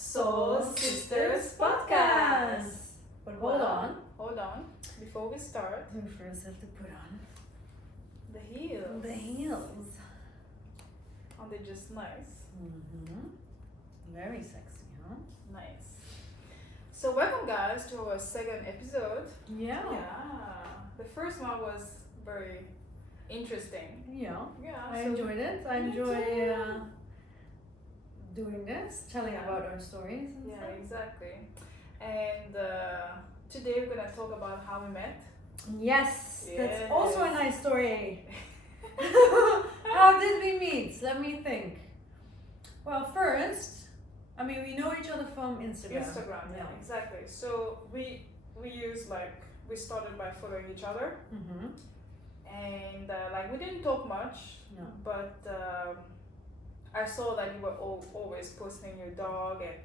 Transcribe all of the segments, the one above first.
Soul Sisters Podcast. But Hold on. Before we start, we first have to put on the heels. the heels. Aren't they just nice? Mm-hmm. Very sexy, huh? Nice. So welcome guys to our second episode. Yeah. The first one was very interesting. Yeah. I so enjoyed it. I Me enjoy too. doing this, telling Yeah. about our stories and Yeah, stuff. exactly. And today we're gonna talk about how we met. Yes, Yes. that's also a nice story. How did we meet? Let me think. Well, first, we know each other from Instagram. Yeah, exactly. So we started by following each other, Mm-hmm. and we didn't talk much, No. but I saw that you were always posting your dog, and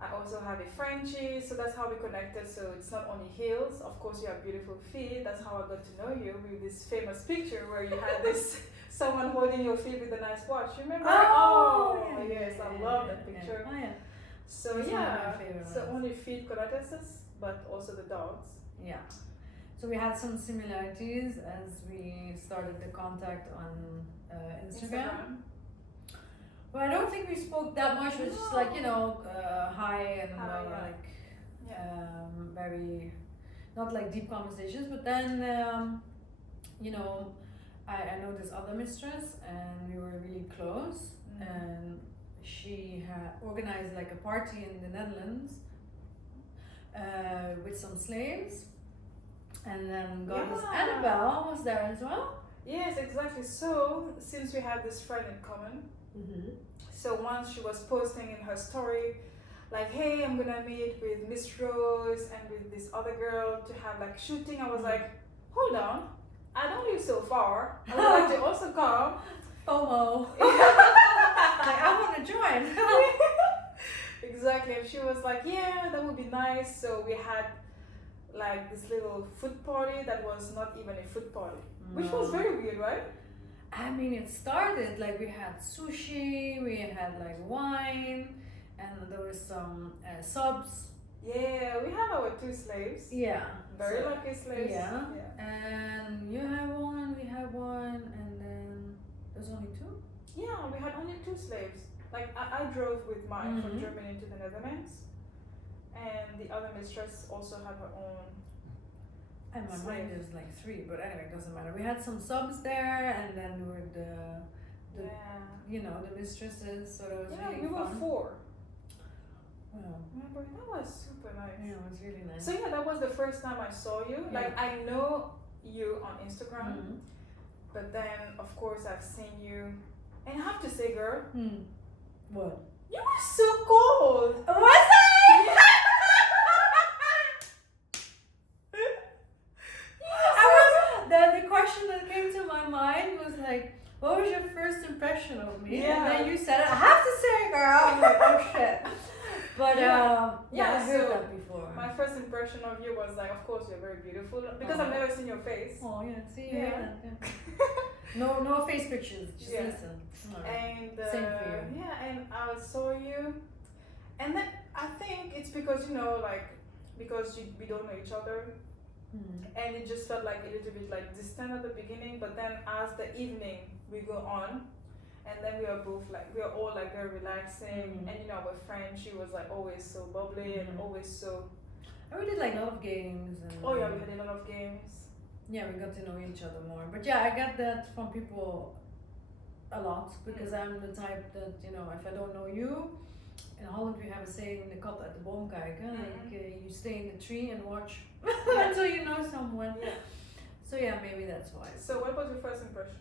I also have a Frenchie, so that's how we connected. So it's not only heels, of course you have beautiful feet. That's how I got to know you with this famous picture where you had this someone holding your feet with a nice watch. Remember? Yes, I love that picture. Oh yeah. So It's one of my favorite so ones. only feet connected, but also the dogs. Yeah. So we had some similarities as we started the contact on Instagram. But I don't think we spoke that much. It was just No. hi and Hi, yeah. very, not like deep conversations. But then, I know this other mistress and we were really close. Mm. And she had organized like a party in the Netherlands with some slaves. And then Goddess Yeah. Annabelle was there as well. Yes, exactly. So since we had this friend in common, Mm-hmm. so once she was posting in her story, like, hey, I'm gonna meet with Miss Rose and with this other girl to have like shooting. I was like, hold on, I don't live so far. I would like to also come. FOMO. Like, I want to join. Exactly. And she was like, yeah, that would be nice. So we had like this little food party that was not even a food party, which was very weird, right? It started like we had sushi, we had like wine, and there was some subs. Yeah, we have our two slaves. Yeah. Very So- lucky slaves. Yeah. And you have one, we have one, and then there's only two. Yeah, we had only two slaves. Like I drove with mine from Mhm. Germany to the Netherlands, and the other mistress also had her own. And my Slave. mind is like three, but anyway, it doesn't matter. We had some subs there, and then we were the the mistresses, so it was Yeah, really we were fun. 4. Wow. Remember? That was super nice. Yeah, it was really nice. So yeah, that was the first time I saw you. Like Yeah. I know you on Instagram, Mhm. but then of course I've seen you, and I have to say, girl, What? you were so cold. Was I? The question that came to my mind was like, what was your first impression of me? Yeah. And then you said it. I have to say, girl. I'm like, oh shit. But Yeah, I heard so that before. My first impression of you was like, of course you're very beautiful, because I've never seen your face. Oh yeah, see, Yeah. yeah. No face pictures. Just Yeah. listen. And Same for you. yeah, and I saw you, and then I think it's because we don't know each other, and it just felt like a little bit like distant at the beginning. But then as the evening we go on, and then we are all like very relaxing, Mhm. and our friend, she was like always so bubbly and Mhm. always so. And we did like a lot of games. And, Oh yeah, we had a lot of games. Yeah, we got to know each other more. But yeah, I get that from people a lot because I'm the type that, if I don't know you, in Holland we have a saying, de kat uit de boom kijken. Like you stay in the tree and watch until you know someone. Yeah. So yeah, maybe that's why. So what was your first impression?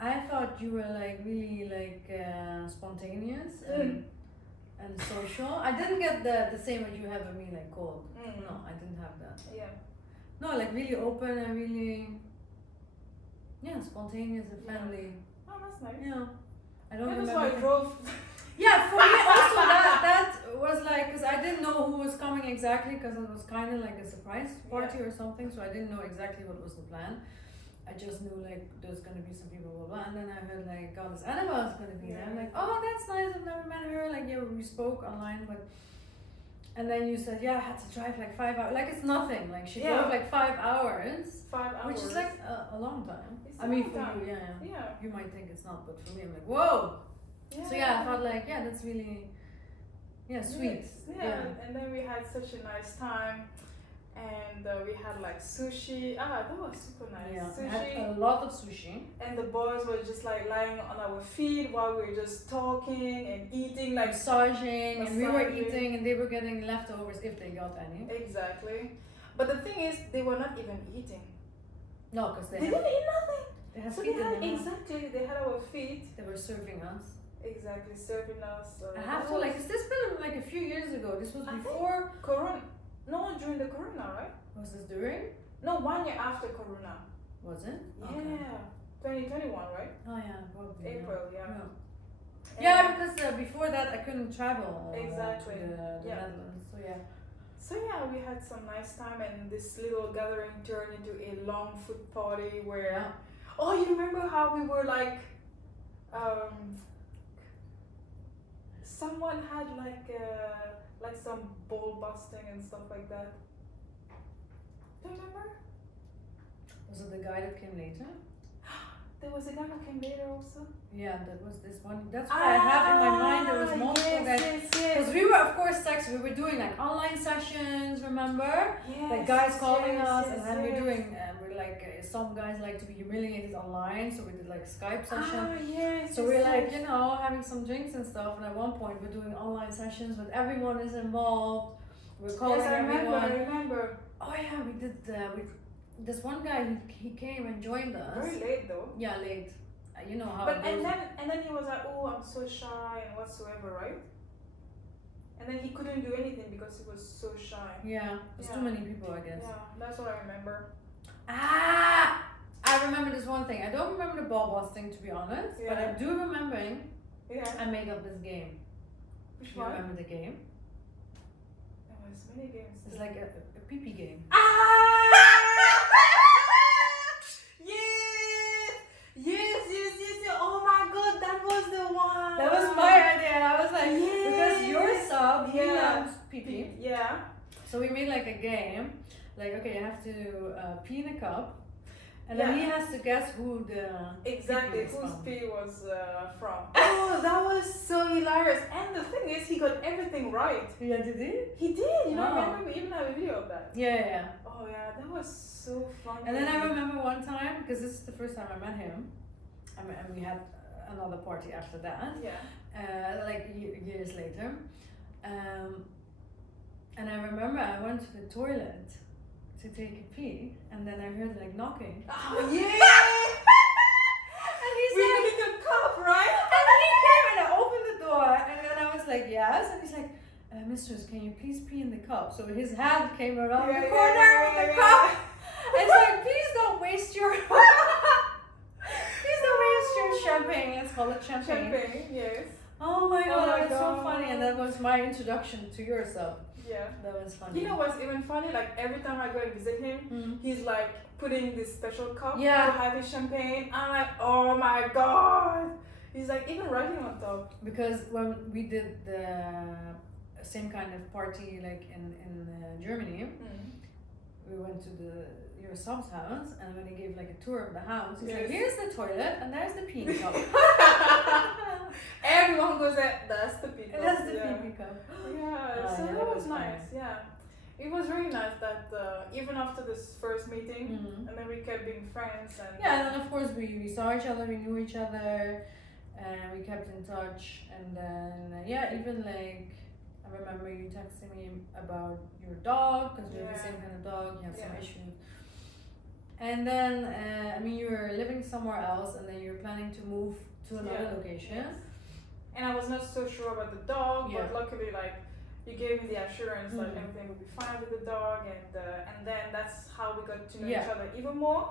I thought you were like really like spontaneous and social. I didn't get the same as you have of me, like cold. No, I didn't have that. Yeah. No, like really open and really, spontaneous and friendly. Oh, that's nice. Yeah, I don't Yeah, that's remember. why I drove. Yeah, for me also that was like, because I didn't know who was coming exactly, because it was kind of like a surprise party or something, so I didn't know exactly what was the plan. I just knew like there's gonna be some people, blah blah, and then I heard like Goddess Annabelle is gonna be there. I'm like, oh, that's nice. I've never met her. Like, yeah, we spoke online, but. And then you said, yeah, I had to drive like 5 hours. Like, it's nothing. Like, she drove like 5 hours. 5 hours. Which is like a long time. It's I a mean, long for time. you, yeah. Yeah. You might think it's not, but for me, I'm like, whoa. Yeah. So yeah, I thought like, yeah, that's really, yeah, sweet. Yes. Yeah. And then we had such a nice time. And we had like sushi. That was super nice. Yeah, Sushi. I had a lot of sushi. And the boys were just like lying on our feet while we were just talking and eating, like Massaging, and we were massaging. eating, and they were getting leftovers if they got any. Exactly. But the thing is, they were not even eating. No, because they didn't eat nothing. had So feet they in had their mouth. exactly. They had our feet. They were serving us. Exactly, serving us. I have to like, is this been like a few years ago? This was I think- before. Corona. No, during the Corona, right? Was this during? No, 1 year after Corona. Was it? Yeah. 2021, right? Oh yeah, probably. April, yeah. Yeah. And- Yeah, because before that I couldn't travel Exactly. to the Yeah. Netherlands. So yeah. So yeah, we had some nice time, and this little gathering turned into a long food party where. Yeah. Oh, you remember how we were like, someone had like some ball busting and stuff like that. Do you remember? Was it the guy that came later? There was a guy who came later also. Yeah, that was this one. That's what I have in my mind. There was multiple guys. Yes. Because we were, of course, sex. We were doing like online sessions. Remember? Yes, Like guys calling yes, us, yes, and then we're yes. doing. We're like some guys like to be humiliated online, so we did like Skype session. Yes. So we're like, you know, having some drinks and stuff, and at one point we're doing online sessions, but everyone is involved. We're calling Yes, I remember. everyone. I remember. Oh yeah, we did. This one guy, he came and joined us. Very late though. Yeah, late. You know how. But it goes. and then he was like, oh, I'm so shy and whatsoever, right? And then he couldn't do anything because he was so shy. Yeah, there's Yeah. too many people, I guess. Yeah, that's what I remember. I remember this one thing. I don't remember the ball busting, to be honest, but I Yeah. do remembering. Yeah. I made up this game. Which You one? remember the game? There was many games. It's like a pee-pee game. Yes. Oh my God, that was the one. That was my idea, and I was like, because you're sub, he Yeah. loves pee-pee. Yeah. So we made like a game, like okay, you have to pee in a cup, and then he has to guess who the Exactly, pee is whose from. pee was from. Oh, that was so hilarious. And the thing is, he got everything right. Yeah, did he? He did, you know, Oh. remember we even have a video of that. Yeah. Oh yeah, that was so fun. And then I remember one time, because this is the first time I met him, and we had another party after that, Yeah. like years later. And I remember I went to the toilet to take a pee, and then I heard like knocking. Oh yeah! And he We said, need a cup, right? and he came and I opened the door, and then I was like, yes. And he's like, mistress, can you please pee in the cup? So his hand came around the corner with the cup. And it's like, please don't waste your champagne. Let's call it champagne. Champagne, yes. Oh my god, my that was so God. funny. And that was my introduction to your sub. Yeah. That was funny. You know what's even funny? Like every time I go and visit him, Mm. he's like putting this special cup Yeah. to have his champagne. I'm like, oh my God. He's like even writing on top. Because when we did the same kind of party like in Germany, we went to your sub's house, and when he gave like a tour of the house, he's like, Yes. here's the toilet and there's the pee cup. Everyone goes at that's the people. And that's the yeah. pee cup. Yeah, so yeah, that was funny. nice. Yeah, it was really nice that even after this first meeting, Mhm. and then we kept being friends and Yeah, and then of course we saw each other, we knew each other, and we kept in touch. And then even like I remember you texting me about your dog, because we have the Yeah. same kind of dog. You have some Yeah. issues. And then you were living somewhere else, and then you're planning to move to another Yeah. location. And I was not so sure about the dog, Yeah. but luckily, like, you gave me the assurance that Mhm. everything would be fine with the dog, and then that's how we got to know Yeah. each other even more.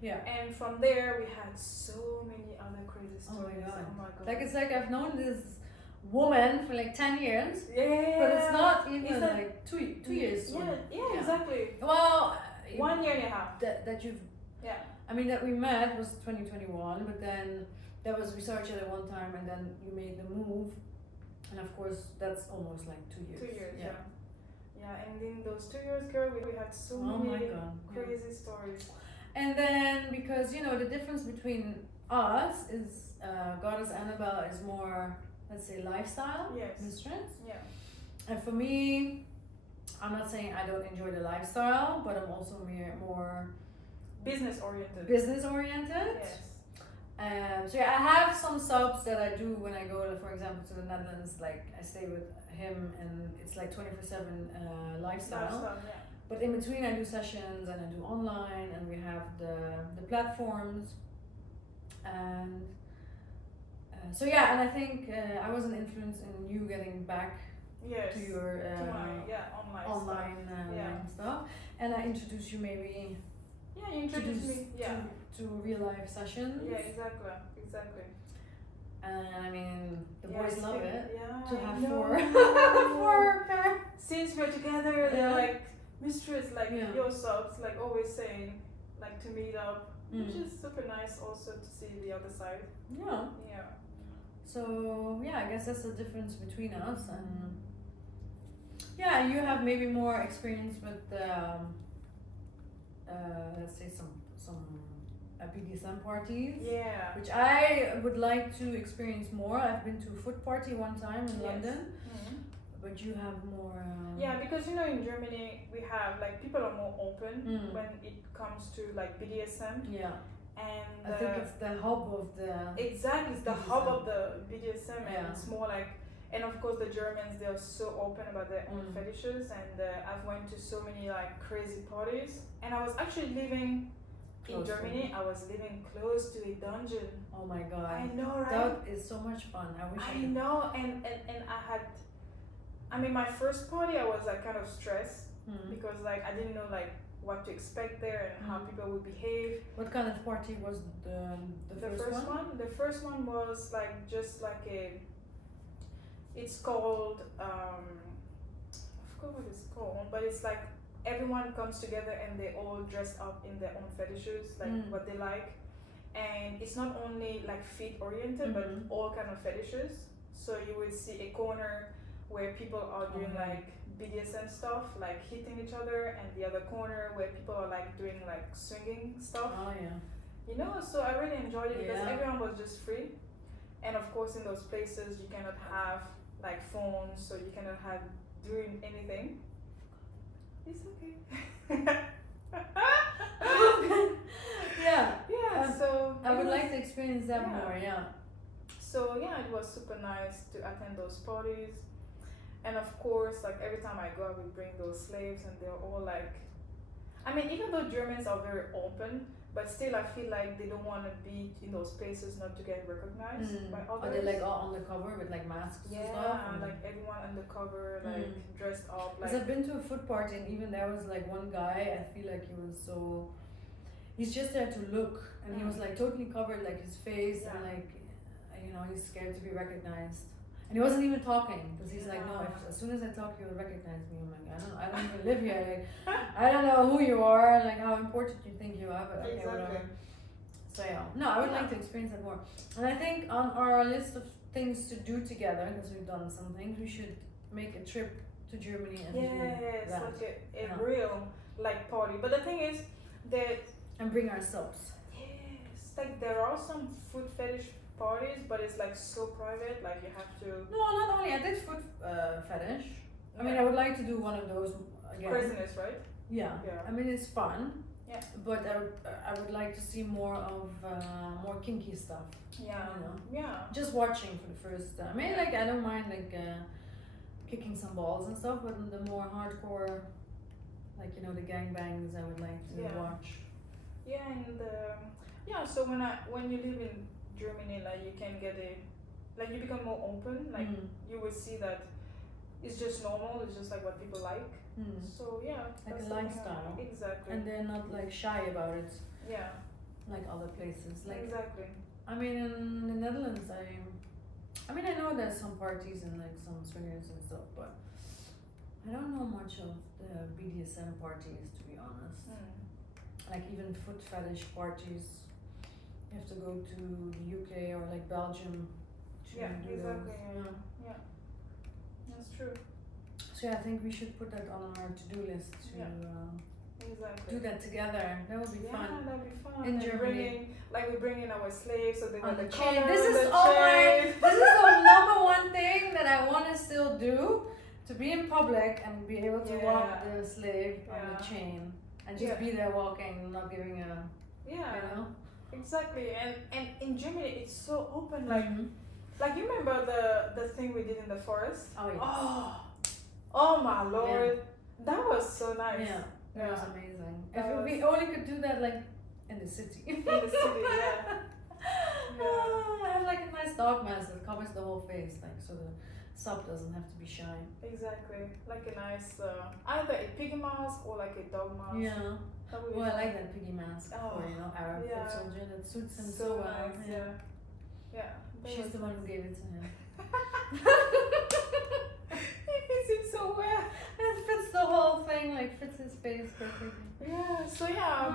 Yeah. And from there, we had so many other crazy Oh my stories. god. Oh my god. Like it's like I've known this woman for like 10 years, yeah. but it's not even It's not- like two years. Yeah, only. yeah, exactly. Well, 1 year and a half. that you've Yeah. I mean, that we met was 2021, but then we saw each other one time, and then you made the move, and of course that's almost like 2 years. 2 years. Yeah. Yeah, and in those 2 years, girl, we had so Oh my many God. crazy stories. And then because the difference between us is Goddess Annabelle is more, let's say, lifestyle Yes. mistress, Yeah. and for me, I'm not saying I don't enjoy the lifestyle, but I'm also more Business oriented. business oriented. Yes. So yeah, I have some subs that I do when I go, for example, to the Netherlands. Like I stay with him, and it's like 24/7 lifestyle. Yeah. But in between, I do sessions and I do online, and we have the platforms. And so yeah, and I think I was an influence in you getting back Yes. to your to my online stuff, and I introduced you maybe Yeah, you introduced me. Yeah. to real life sessions. Yeah, exactly. And I mean, the Yeah, boys it's love been- it Yeah. to I have know. four pair. Since we're together, they're Yeah. like mistress, like Yeah. your subs, like always saying, like to meet up, which Mm. is super nice also to see the other side. Yeah. Yeah. So yeah, I guess that's the difference between us, and yeah, you have maybe more experience with let's say some BDSM parties, Yeah. which I would like to experience more. I've been to a foot party one time in Yes. London, Mhm. but you have more. Yeah, because in Germany we have like people are more open Mm. when it comes to like BDSM, Yeah, and I think it's the hub of the. exactly it's the hub of the BDSM, and Yeah. it's more like, and of course the Germans, they are so open about their own Mm. fetishes, and I've went to so many like crazy parties, and I was actually living in Close to Germany. I was living close to a dungeon. Oh my I god, know, right? that is so much fun. I wish I I could. know, and I had, I mean, my first party I was like kind of stressed Mm. because like I didn't know like what to expect there and how Mm. people would behave. What kind of party was the The first one? the first one was like just like it's called I forgot what it's called, but it's like everyone comes together and they all dress up in their own fetishes, like Mm. what they like, and it's not only like feet oriented, Mhm. but all kind of fetishes. So you will see a corner where people are doing Okay. like BDSM stuff, like hitting each other, and the other corner where people are like doing like swinging stuff. Oh yeah. So I really enjoyed it because Yeah. everyone was just free, and of course in those places you cannot have like phones, so you cannot have doing anything. It's okay. Yeah. Yeah, so I it would was- like to experience that yeah. more. Yeah. So yeah, it was super nice to attend those parties, and of course, like every time I go, I would bring those slaves, and they're all like, I mean, even though Germans are very open, but still, I feel like they don't want to be in those places not to get recognized by others. Are they like all undercover with like masks and stuff? yeah, And- like everyone undercover, like dressed up, Because like I've been to a foot party, and even there was like one guy. I feel like he was so. He's just there to look, and he was like totally covered, like his face, and Yeah. like, he's scared to be recognized. And he wasn't even talking because he's like, no, Yeah. as soon as I talk, you'll recognize me. I'm like, I don't even live here. Like, I don't know who you are, like how important you think you are, but okay, Exactly. whatever. So yeah, no, I would Yeah. like to experience that more. And I think on our list of things to do together, because we've done some things, we should make a trip to Germany and do yes, that. like a Yeah. real like party. But the thing is that And bring ourselves. yes, like there are some food fetish parties, but it's like so private. Like you have to. No, not only I did foot fetish. I mean, Yeah. I would like to do one of those again. Craziness, right? Yeah. Yeah. I mean, it's fun. Yeah. But I would like to see more of more kinky stuff. Yeah. You know. Yeah. Just watching for the first time. I mean, like I don't mind like kicking some balls and stuff, but the more hardcore, like the gangbangs, I would like to Yeah. watch. Yeah, and so when you live in Germany, like you can get like you become more open. Like you will see that it's just normal. It's just like what people like. Mm. So yeah, Like that's a the thing. lifestyle. Exactly. And they're not like shy about it, yeah. like other places. Like Exactly. I mean, in the Netherlands, I mean, I know there's some parties and like some swingers and stuff, but I don't know much of the BDSM parties, to be honest. like even foot fetish parties. You have to go to the UK or like Belgium to Yeah, do exactly. those. Yeah, that's true. So yeah, I think we should put that on our to-do list to Exactly. do that together. That would be fun. Yeah, that'd be fun. In And Germany. we bring in our slaves, so they On wear the the chain. collar, This is the all chain. this is the number one thing that I want to still do, to be in public and be able to walk the slave on the chain and just be there walking, not giving a, you know. Exactly. And in Germany it's so open, like you remember the thing we did in the forest? Oh yeah. Oh my lord. That was so nice. Yeah. That was amazing. That If we only could do that like in the city. In the city, I have like a nice dog mask that covers the whole face, like so the sub doesn't have to be shy. Exactly. Like a nice either a piggy mask or like a dog mask. Yeah. That would be Well, I fun. like that piggy mask for, you know, Arab foot soldier. That suits him so well. Nice, yeah. She's the one who gave it to him. It fits him so well. It fits the whole thing, like fits his face perfectly. Yeah, so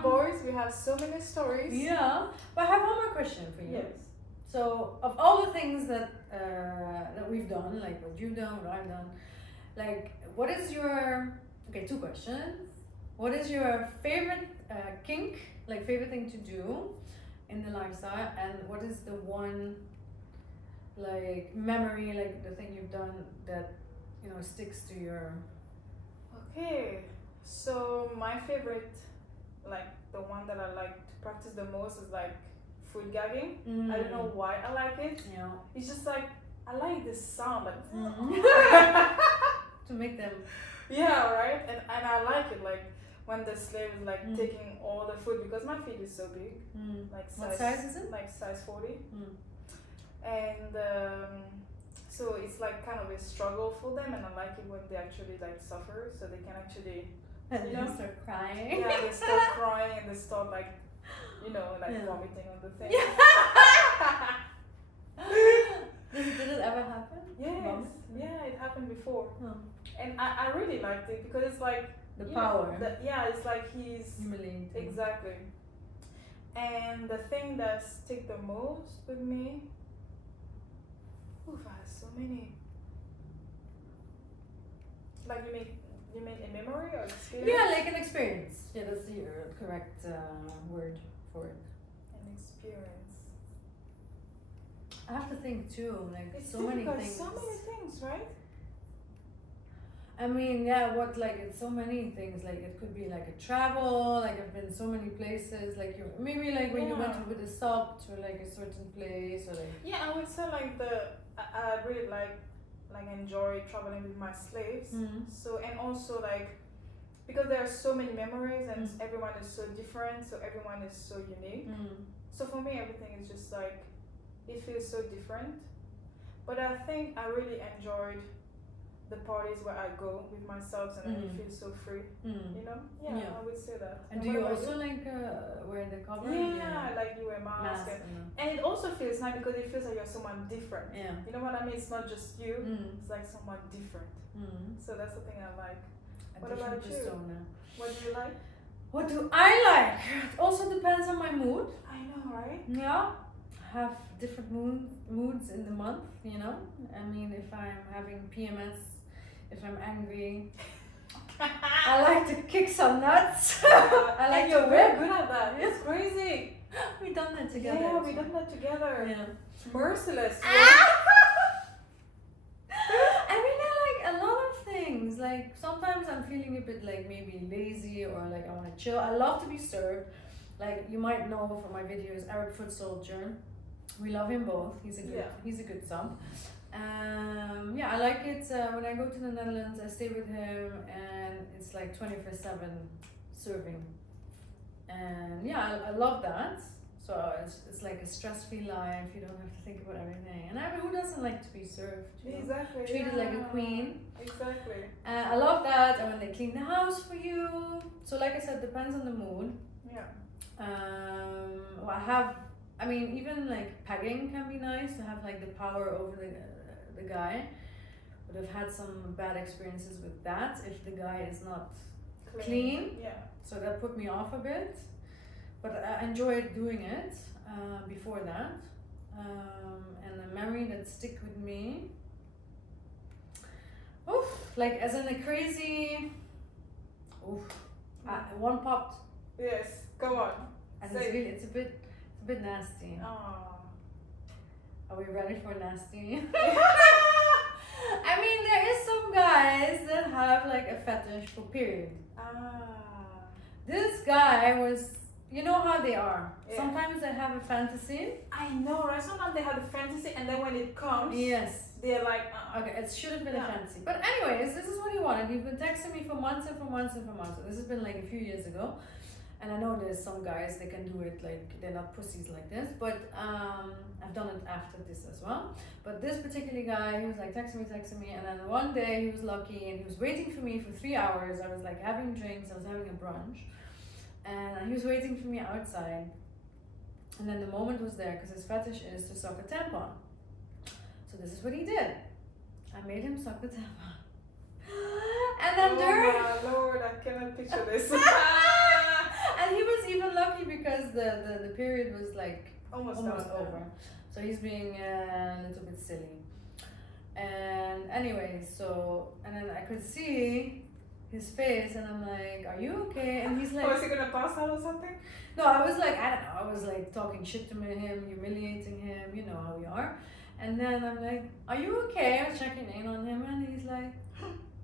boys, we have so many stories. Yeah, but I have one more question for you. Yes. So, of all the things that that we've done, like what you've done, what I've done, like what is your, okay, 2 questions. What is your favorite kink, like favorite thing to do in the lifestyle, and what is the one like memory, like the thing you've done that, you know, sticks to your... Okay, so my favorite, like the one that I like to practice the most is like foot gagging. I don't know why I like it. Yeah. It's just like, I like this sound, like to make them... Yeah, right? And I like it, like when the slave is like taking all the food, because my feet is so big. Like what size is it? Like size 40. And so it's like kind of a struggle for them, and I like it when they actually like suffer, so they can actually, you know, start crying. Yeah, they start crying and they start like, you know, like vomiting on the thing. Did it ever happen? Yes. Yeah, it happened before. And I really liked it because it's like the power. It's like he's humiliating. Exactly. And the thing that stick the most with me, I have so many. Like you mean a memory or experience? Yeah, like an experience. Yeah, that's the correct word for it. An experience. I have to think too, like It's so many things. So many things, right? I mean, yeah, what, like, it's so many things, like it could be like a travel, like I've been so many places, like you maybe like when you went with a sub to like a certain place, or like... Yeah, I would say like I really like enjoy traveling with my slaves. So, and also like, because there are so many memories and everyone is so different, so everyone is so unique. So for me, everything is just like, it feels so different. But I think I really enjoyed the parties where I go with myself and I feel so free, you know? Yeah, I would say that. And do you also like wear the cover? Yeah, like you wear mask. And it also feels nice because it feels like you're someone different. Yeah. You know what I mean? It's not just you, it's like someone different. So that's the thing I like. What about you? Persona. What do you like? What do I like? It also depends on my mood. I know, right? Yeah. I have different moods in the month, you know? I mean, if I'm having PMS, if I'm angry, I like to kick some nuts. I like you're to very whip. good at that. It's crazy. We done that together. Yeah, we done that together. Yeah. Merciless. I mean, I like a lot of things. Like sometimes I'm feeling a bit like maybe lazy or like I want to chill. I love to be served. Like you might know from my videos, Arab Foot Soldier. We love him both. He's a good sub. Yeah, I like it when I go to the Netherlands. I stay with him, and it's like 24/7 serving. And yeah, I love that. So it's like a stress-free life. You don't have to think about everything. And I mean, who doesn't like to be served? Exactly. Treated like a queen. Exactly. I love that. And when they clean the house for you. So like I said, depends on the mood. Yeah. Well, I mean, even like pegging can be nice to have like the power over the guy. But I've had some bad experiences with that if the guy is not clean. Yeah. So that put me off a bit. but I enjoyed doing it before that. And a memory that stick with me. Oof, like as in a crazy. Oof, one popped. Yes, come on. And Say it. it's a bit nasty. Oh. Are we ready for nasty? I mean, there is some guys that have like a fetish for period. This guy was, you know how they are. Yeah. Sometimes they have a fantasy. I know, right? Sometimes they have the fantasy, and then when it comes, Yes. they're like, Okay, it should have been Yeah. a fantasy. But anyways, this is what he wanted. He's been texting me for months and for months and for months. This has been like a few years ago. And I know there's some guys that can do it, like they're not pussies like this, but I've done it after this as well. But this particular guy, he was like texting me, and then one day he was lucky and he was waiting for me for 3 hours. I was like having drinks, I was having a brunch, and he was waiting for me outside. And then the moment was there because his fetish is to suck a tampon. So this is what he did. I made him suck the tampon. And then oh my lord, I cannot picture this. And he was even lucky because the period was like almost over. So he's being a little bit silly. And anyway, and then I could see his face and I'm like, are you okay? And he's like, oh, is he gonna pass out or something? no, I was like, I don't know, I was like talking shit to him, humiliating him, you know how we are. And then I'm like, are you okay? I was checking in on him and he's like,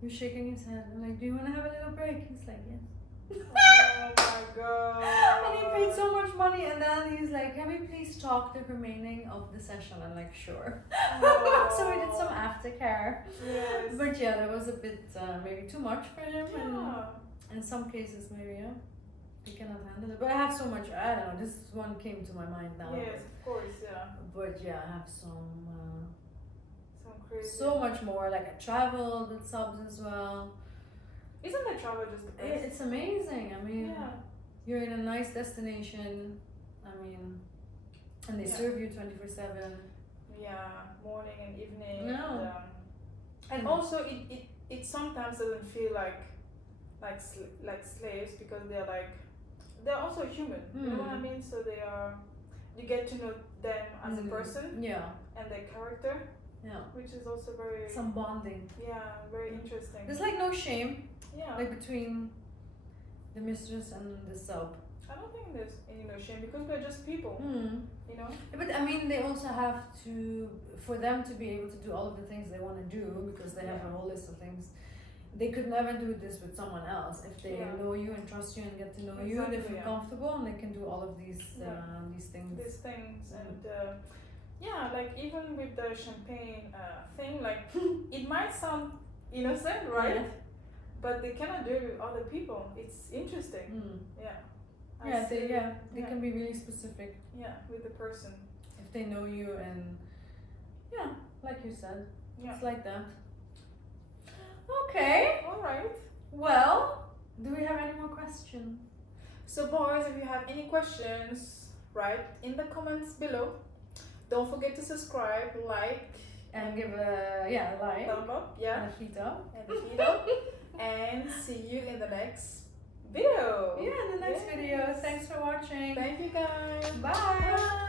he's shaking his head. I'm like, do you want to have a little break? He's like, yes. Oh my god. And he paid so much money, and then he's like, can we please talk the remaining of the session? I'm like, sure. Oh. So we did some aftercare. Yes. But yeah, that was a bit maybe too much for him. Yeah. And in some cases, maybe, yeah, he cannot handle it. But I have so much, I don't know, this one came to my mind now. Yes, of course, yeah. But yeah, I have some crazy. so much more. Like I traveled with subs as well. Isn't the travel just the best? It's amazing. I mean, Yeah. you're in a nice destination. I mean, and they Yeah. serve you 24/7. Yeah, morning and evening. No. And also, it sometimes doesn't feel like slaves because they're also human. You know what I mean? So you get to know them as a person Yeah. and their character, Yeah. which is also very Some bonding. very interesting. There's like no shame Yeah. like between the mistress and the sub. I don't think there's any shame because we're just people, you know? But I mean, they also have to, for them to be able to do all of the things they want to do because they have a whole list of things. They could never do this with someone else. If they know you and trust you and get to know you, they feel comfortable and they can do all of these things. These things and like even with the champagne thing, like it might sound innocent, right? Yeah. But they cannot do it with other people. It's interesting. Yeah. They can be really specific. Yeah, with the person. If they know you and like you said, it's like that. Okay. All right. Well, do we have any more questions? So boys, if you have any questions, write in the comments below. Don't forget to subscribe, like, and give a like, thumb up, and a feet up, and see you in the next video. Yeah, in the next video. Thanks for watching. Thank you guys. Bye.